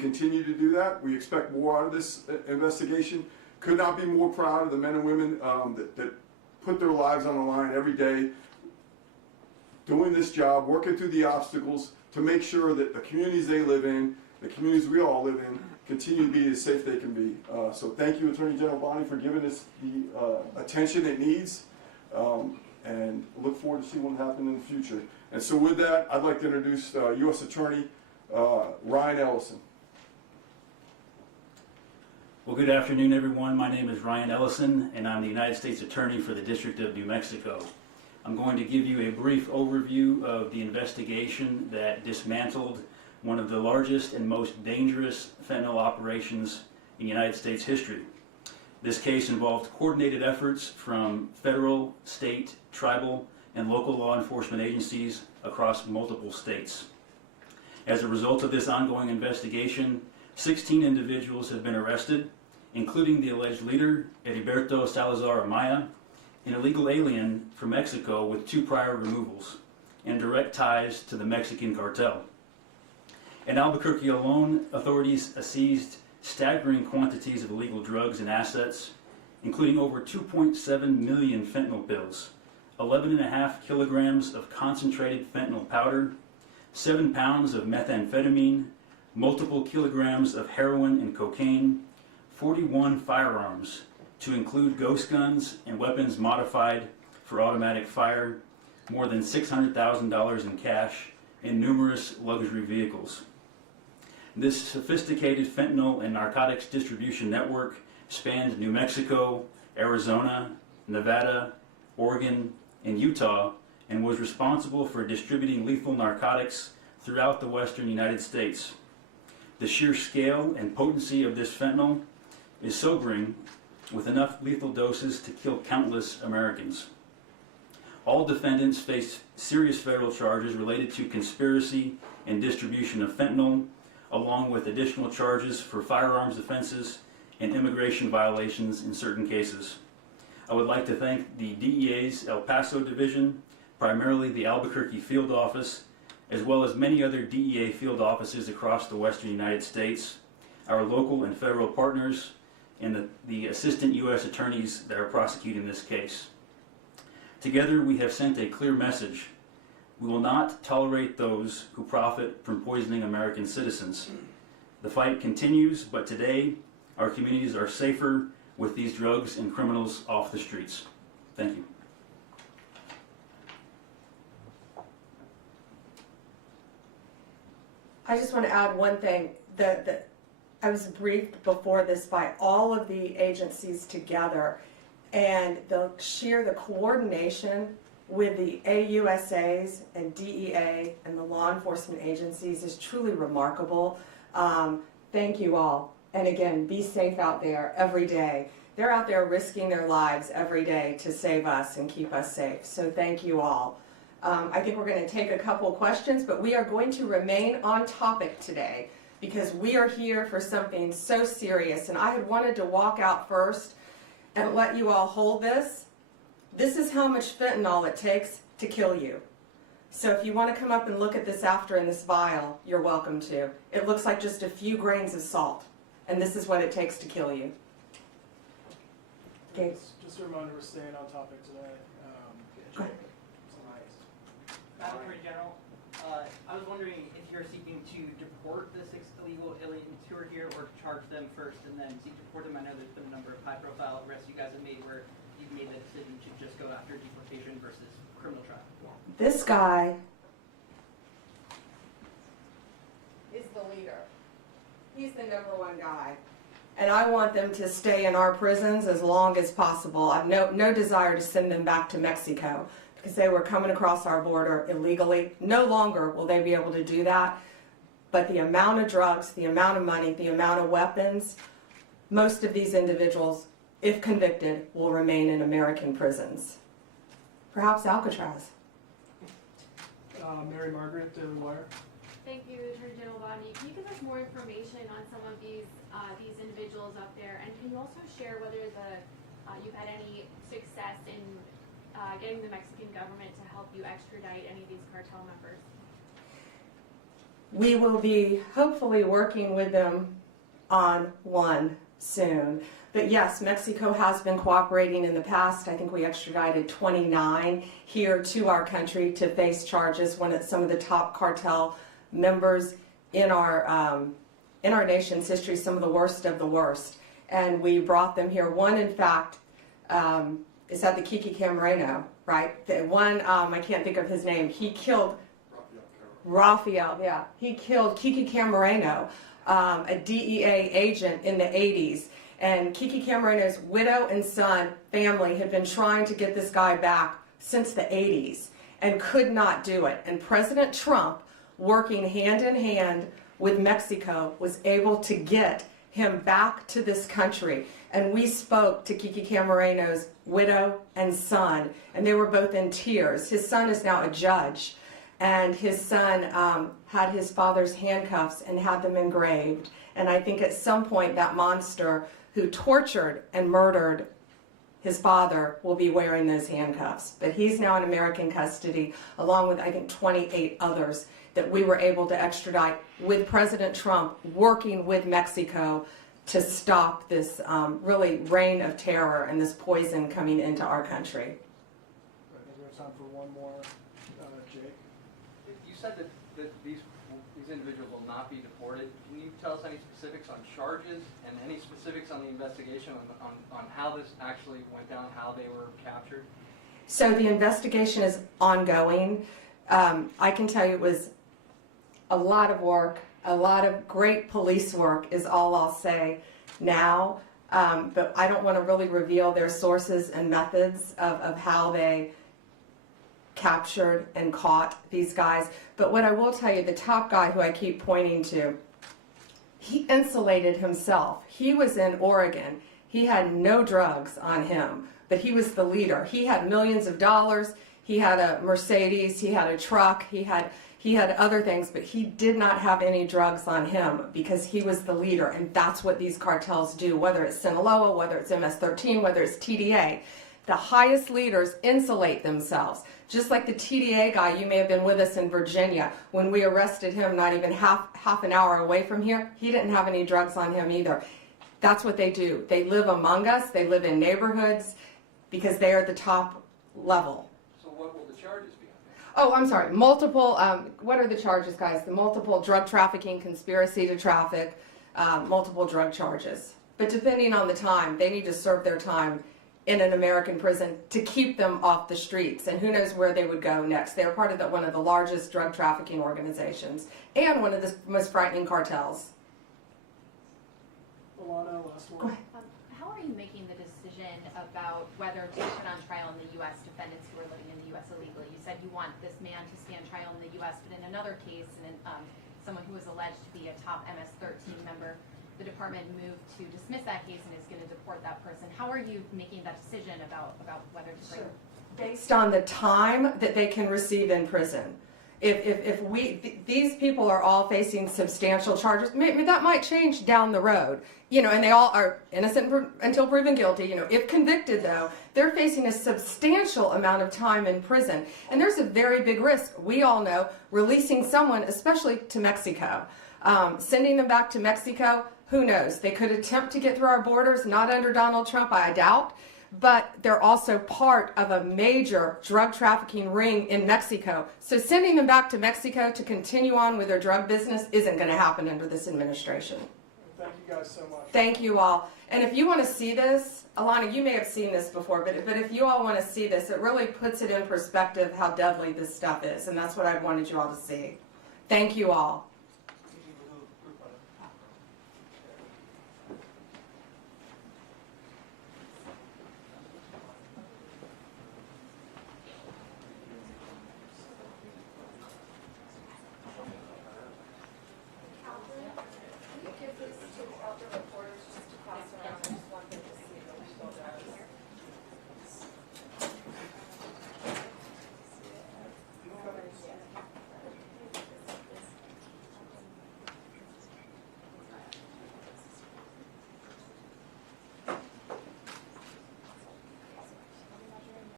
continue to do that. We expect more out of this investigation. Could not be more proud of the men and women that put their lives on the line every day, doing this job, working through the obstacles to make sure that the communities they live in, the communities we all live in, continue to be as safe they can be. So thank you, Attorney General Bondi, for giving us the attention it needs, and look forward to see what happens in the future. And so with that, I'd like to introduce U.S. Attorney Ryan Ellison. Well, good afternoon, everyone. My name is Ryan Ellison, and I'm the United States Attorney for the District of New Mexico. I'm going to give you a brief overview of the investigation that dismantled one of the largest and most dangerous fentanyl operations in United States history. This case involved coordinated efforts from federal, state, tribal, and local law enforcement agencies across multiple states. As a result of this ongoing investigation, 16 individuals have been arrested, including the alleged leader, Heriberto Salazar Amaya, an illegal alien from Mexico with 2 prior removals and direct ties to the Mexican cartel. In Albuquerque alone, authorities seized staggering quantities of illegal drugs and assets, including over 2.7 million fentanyl pills, 11.5 kilograms of concentrated fentanyl powder, 7 pounds of methamphetamine, multiple kilograms of heroin and cocaine, 41 firearms, to include ghost guns and weapons modified for automatic fire, more than $600,000 in cash, and numerous luxury vehicles. This sophisticated fentanyl and narcotics distribution network spanned New Mexico, Arizona, Nevada, Oregon, and Utah, and was responsible for distributing lethal narcotics throughout the western United States. The sheer scale and potency of this fentanyl is sobering, with enough lethal doses to kill countless Americans. All defendants face serious federal charges related to conspiracy and distribution of fentanyl, along with additional charges for firearms offenses and immigration violations in certain cases. I would like to thank the DEA's El Paso division, primarily the Albuquerque field office, as well as many other DEA field offices across the western United States, our local and federal partners, and the assistant U.S. attorneys that are prosecuting this case. Together, we have sent a clear message. We will not tolerate those who profit from poisoning American citizens. The fight continues, but today, our communities are safer with these drugs and criminals off the streets. Thank you. I just want to add one thing. I was briefed before this by all of the agencies together, and the coordination with the AUSAs and DEA and the law enforcement agencies is truly remarkable. Thank you all. And again, be safe out there every day. They're out there risking their lives every day to save us and keep us safe. So thank you all. I think we're going to take a couple questions, but we are going to remain on topic today because we are here for something so serious. And I had wanted to walk out first and let you all hold this. This is how much fentanyl it takes to kill you. So if you want to come up and look at this after in this vial, you're welcome to. It looks like just a few grains of salt, and this is what it takes to kill you. Okay. Just a reminder, we're staying on topic today. Go ahead. Madam Attorney General, I was wondering if you're seeking to deport the 6 illegal aliens who are here, or to charge them first and then seek to deport them. I know there's been a number of high-profile arrests you guys have made where you've made the decision to just go after deportation versus criminal trial. This guy is the leader. He's the #1 guy. And I want them to stay in our prisons as long as possible. I have no desire to send them back to Mexico because they were coming across our border illegally. No longer will they be able to do that. But the amount of drugs, the amount of money, the amount of weapons, most of these individuals, if convicted, will remain in American prisons. Perhaps Alcatraz. Mary Margaret, Daily Wire. Thank you, Attorney General Bondi. Can you give us more information on some of these individuals up there, and can you also share whether you've had any success in getting the Mexican government to help you extradite any of these cartel members? We will be hopefully working with them on one soon. But yes, Mexico has been cooperating in the past. I think we extradited 29 here to our country to face charges when it's some of the top cartel members in our nation's history, some of the worst of the worst. And we brought them here. One, in fact, is at the Kiki Camarena, right? The one, I can't think of his name. He killed Rafael, yeah. He killed Kiki Camarena, a DEA agent in the 80s. And Kiki Camareno's widow and son family had been trying to get this guy back since the 80s and could not do it. And President Trump, working hand in hand with Mexico, was able to get him back to this country. And we spoke to Kiki Camareno's widow and son, and they were both in tears. His son is now a judge, and his son had his father's handcuffs and had them engraved. And I think at some point that monster who tortured and murdered his father will be wearing those handcuffs. But he's now in American custody, along with, I think, 28 others that we were able to extradite with President Trump working with Mexico to stop this really reign of terror and this poison coming into our country. I think we have time for one more. Jake? You said that these individuals will not be deported. Can you tell us any specifics on charges and any specifics on the investigation on how this actually went down, how they were captured? So the investigation is ongoing. I can tell you it was a lot of work, a lot of great police work is all I'll say now. But I don't want to really reveal their sources and methods of how they captured and caught these guys. But what I will tell you, the top guy who I keep pointing to, he insulated himself. He was in Oregon. He had no drugs on him, but he was the leader. He had millions of dollars. He had a Mercedes. He had a truck. He had other things, but he did not have any drugs on him because he was the leader. And that's what these cartels do, whether it's Sinaloa, whether it's MS-13, whether it's TDA. The highest leaders insulate themselves. Just like the TDA guy, you may have been with us in Virginia. When we arrested him not even half an hour away from here, he didn't have any drugs on him either. That's what they do. They live among us. They live in neighborhoods because they are the top level. So what will the charges be on that? Oh, I'm sorry. Multiple, what are the charges, guys? The multiple drug trafficking, conspiracy to traffic, multiple drug charges. But depending on the time, they need to serve their time in an American prison to keep them off the streets. And who knows where they would go next. They're part of one of the largest drug trafficking organizations and one of the most frightening cartels. Alana, last Go one. ahead. How are you making the decision about whether to put on trial in the U.S. defendants who are living in the U.S. illegally? You said you want this man to stand trial in the U.S., but in another case, someone who was alleged to be a top MS-13 member, the department moved to dismiss that case and is going to deport that person. How are you making that decision about whether to bring? Based on the time that they can receive in prison. These people are all facing substantial charges, maybe that might change down the road, and they all are innocent until proven guilty. If convicted, though, they're facing a substantial amount of time in prison, and there's a very big risk. We all know releasing someone, especially to Mexico, sending them back to Mexico. Who knows? They could attempt to get through our borders, not under Donald Trump, I doubt. But they're also part of a major drug trafficking ring in Mexico. So sending them back to Mexico to continue on with their drug business isn't going to happen under this administration. Thank you guys so much. Thank you all. And if you want to see this, Alana, you may have seen this before, but if you all want to see this, it really puts it in perspective how deadly this stuff is. And that's what I wanted you all to see. Thank you all.